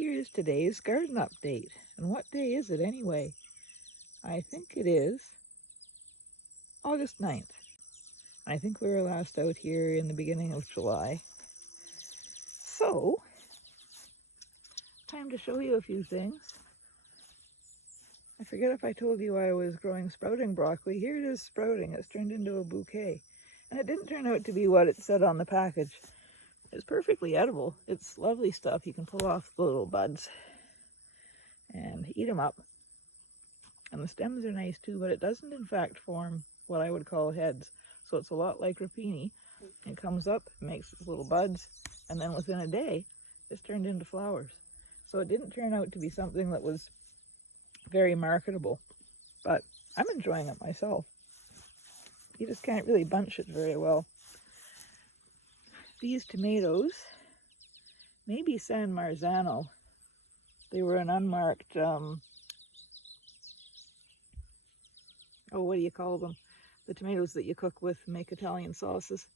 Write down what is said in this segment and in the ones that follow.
here's today's garden update. And what day is it anyway? I think it is August 9th. I think we were last out here in the beginning of July. So, time to show you a few things. I forget if I told you I was growing sprouting broccoli. Here it is sprouting. It's turned into a bouquet. And it didn't turn out to be what it said on the package. It's perfectly edible. It's lovely stuff. You can pull off the little buds and eat them up. And the stems are nice too, but it doesn't in fact form what I would call heads. So it's a lot like rapini. It comes up, makes its little buds, and then within a day, it's turned into flowers. So it didn't turn out to be something that was very marketable, but I'm enjoying it myself. You just can't really bunch it very well. These tomatoes may be San Marzano. They were an unmarked, what do you call them? The tomatoes that you cook with and make Italian sauces.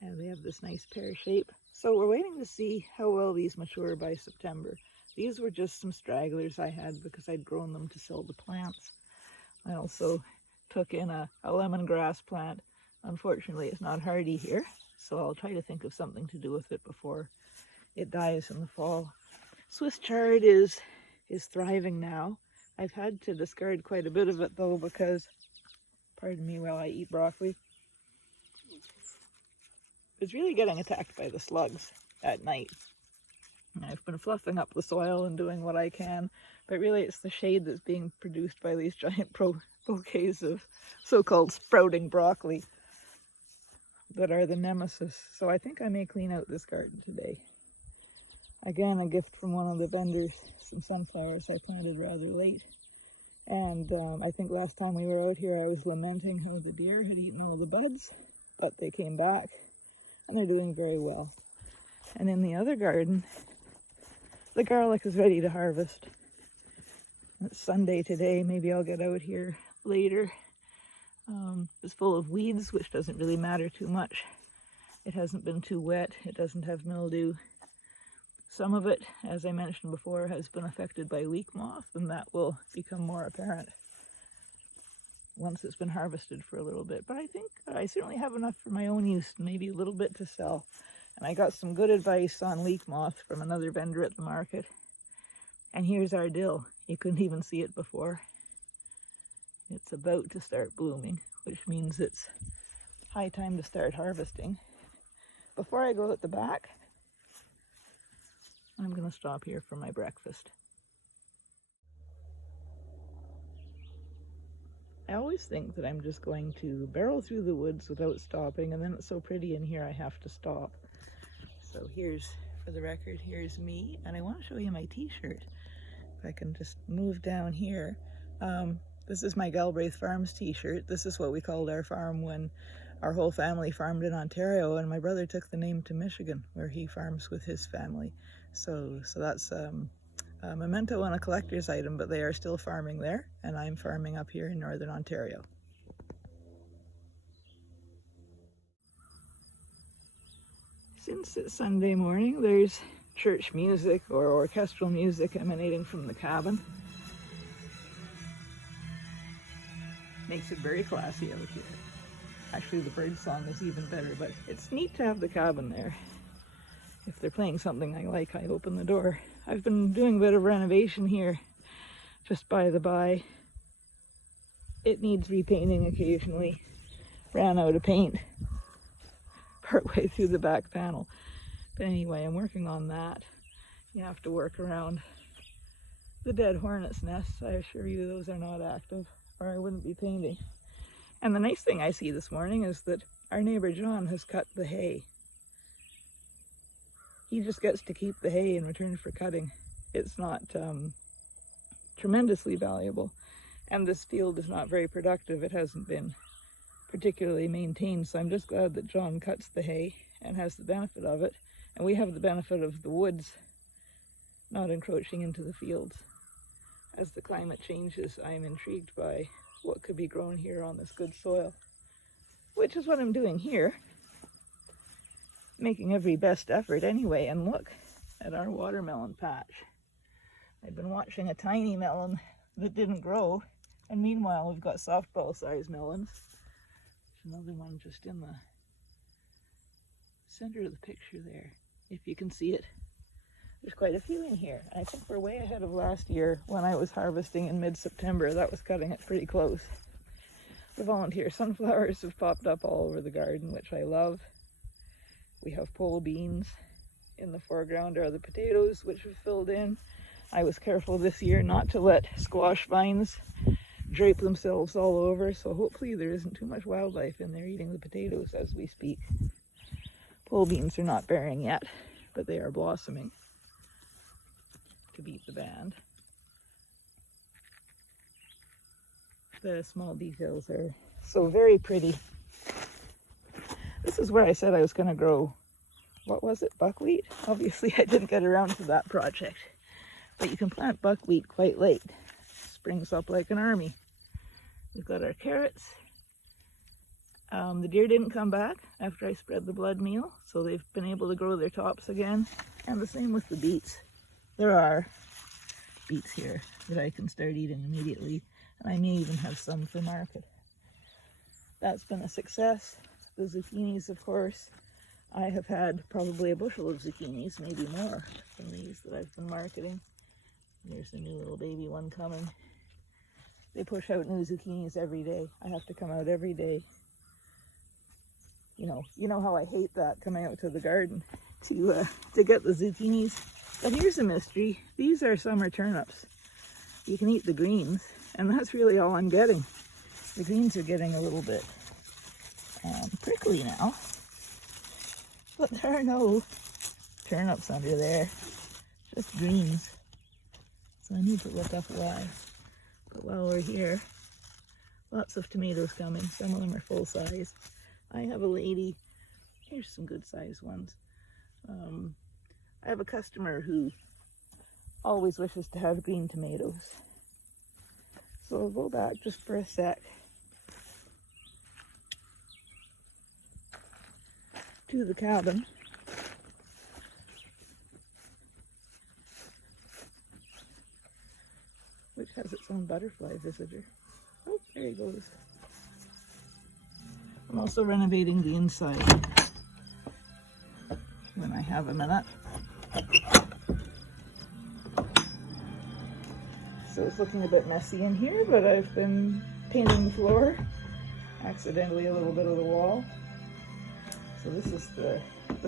And they have this nice pear shape. So we're waiting to see how well these mature by September. These were just some stragglers I had because I'd grown them to sell the plants. I also took in a lemongrass plant. Unfortunately, it's not hardy here, so I'll try to think of something to do with it before it dies in the fall. Swiss chard is thriving now. I've had to discard quite a bit of it though because, pardon me while I eat broccoli, it's really getting attacked by the slugs at night. And I've been fluffing up the soil and doing what I can, but really it's the shade that's being produced by these giant bouquets of so-called sprouting broccoli that are the nemesis. So I think I may clean out this garden today. Again, a gift from one of the vendors, some sunflowers I planted rather late. And I think last time we were out here I was lamenting how the deer had eaten all the buds, but they came back and they're doing very well. And in the other garden, the garlic is ready to harvest. It's Sunday today, maybe I'll get out here later. It's full of weeds, which doesn't really matter too much. It hasn't been too wet, it doesn't have mildew. Some of it, as I mentioned before, has been affected by leek moth, and that will become more apparent once it's been harvested for a little bit. But I think I certainly have enough for my own use, maybe a little bit to sell. And I got some good advice on leek moth from another vendor at the market. And here's our dill. You couldn't even see it before. It's about to start blooming, which means it's high time to start harvesting. Before I go at the back, I'm going to stop here for my breakfast. I always think that I'm just going to barrel through the woods without stopping, and then it's so pretty in here I have to stop. So here's, for the record, here's me, and I want to show you my t-shirt. If I can just move down here. This is my Galbraith Farms t-shirt. This is what we called our farm when our whole family farmed in Ontario, and my brother took the name to Michigan, where he farms with his family. So that's a memento and a collector's item, but they are still farming there, and I'm farming up here in Northern Ontario. Since it's Sunday morning, there's church music or orchestral music emanating from the cabin. Makes it very classy out here. Actually, the bird song is even better, but it's neat to have the cabin there. If they're playing something I like, I open the door. I've been doing a bit of renovation here, just by the by. It needs repainting occasionally. Ran out of paint partway through the back panel. But anyway, I'm working on that. You have to work around the dead hornet's nests. I assure you those are not active, or I wouldn't be painting. And the nice thing I see this morning is that our neighbor John has cut the hay. He just gets to keep the hay in return for cutting. It's not tremendously valuable, and this field is not very productive. It hasn't been particularly maintained, so I'm just glad that John cuts the hay and has the benefit of it, and we have the benefit of the woods not encroaching into the fields. As the climate changes, I'm intrigued by what could be grown here on this good soil, which is what I'm doing here. Making every best effort anyway, and look at our watermelon patch. I've been watching a tiny melon that didn't grow, and meanwhile we've got softball sized melons. There's another one just in the center of the picture there, if you can see it. There's quite a few in here. I think we're way ahead of last year when I was harvesting in mid-September. That was cutting it pretty close. The volunteer sunflowers have popped up all over the garden, which I love. We have pole beans. In the foreground are the potatoes, which have filled in. I was careful this year not to let squash vines drape themselves all over, so hopefully there isn't too much wildlife in there eating the potatoes as we speak. Pole beans are not bearing yet, but they are blossoming to beat the band. The small details are so very pretty. This is where I said I was going to grow, what was it, buckwheat? Obviously I didn't get around to that project. But you can plant buckwheat quite late. Springs up like an army. We've got our carrots. The deer didn't come back after I spread the blood meal, so they've been able to grow their tops again. And the same with the beets. There are beets here that I can start eating immediately, and I may even have some for market. That's been a success. The zucchinis, of course. I have had probably a bushel of zucchinis, maybe more, from these that I've been marketing. There's a new little baby one coming. They push out new zucchinis every day. I have to come out every day. You know how I hate that, coming out to the garden to get the zucchinis. But here's a mystery. These are summer turnips. You can eat the greens, and that's really all I'm getting. The greens are getting a little bit prickly now. But there are no turnips under there, just greens. So I need to look up why. But while we're here, lots of tomatoes coming. Some of them are full size. I have a lady, here's some good sized ones. I have a customer who always wishes to have green tomatoes. So I'll go back just for a sec to the cabin. Which has its own butterfly visitor. Oh, there he goes. I'm also renovating the inside when I have a minute. So it's looking a bit messy in here, but I've been painting the floor, accidentally a little bit of the wall. So this is the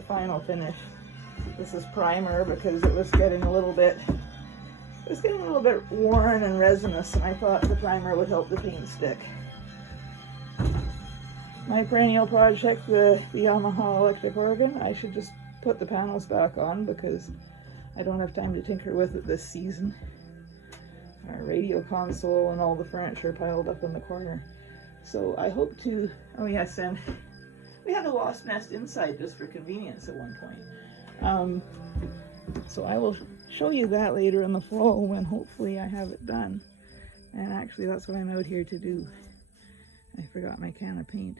final finish. This is primer because it was getting a little bit worn and resinous, and I thought the primer would help the paint stick. My perennial project, the Yamaha electric organ, I should just put the panels back on because I don't have time to tinker with it this season. Our radio console and all the furniture piled up in the corner. So I hope to, oh yes, and we had a wasp nest inside just for convenience at one point. So I will show you that later in the fall when hopefully I have it done. And actually that's what I'm out here to do. I forgot my can of paint.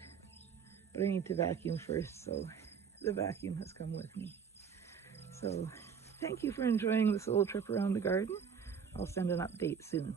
But I need to vacuum first, so the vacuum has come with me. So thank you for enjoying this little trip around the garden. I'll send an update soon.